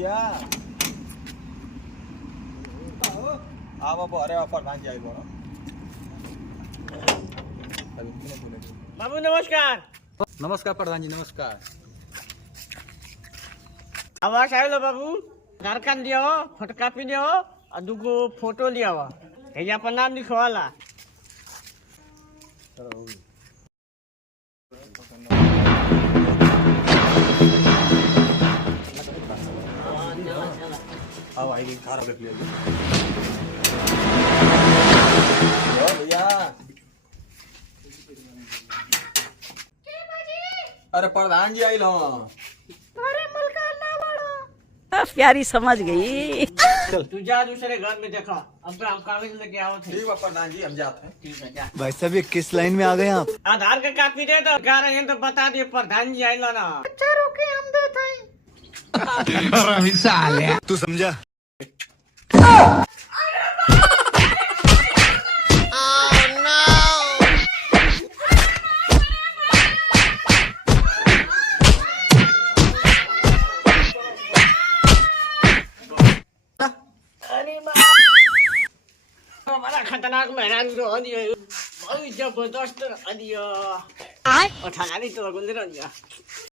भैया आओ अरे ऑफर भांज जाए बोलो बाबू नमस्कार। नमस्कार प्रधान जी नमस्कार। आवाज आयो बाबू आधार कार्ड दियो फोटोकॉपी दियो और दुगो फोटो लिया हुआ ये अपन नाम लिखवाला। आओ आईडी खराब रख लिया भैया। अरे प्रधान जी आइल हूँ। प्यारी समझ गई। तू जा दूसरे घर में देखा अब तो हम कागज लेके आओ थे। ठीक है प्रधान जी हम जाते हैं। ठीक है जा। भाई साहब ये किस लाइन में आ गए आप? आधार का कॉपी दे तो कह रहे हैं तो बता दिए प्रधान जी आइल ना। तू समझा? बड़ा खतरनाक मेहरान रह दियो बहुत जबरदस्त रह दियो और थाना नहीं तो गुंदर दिया।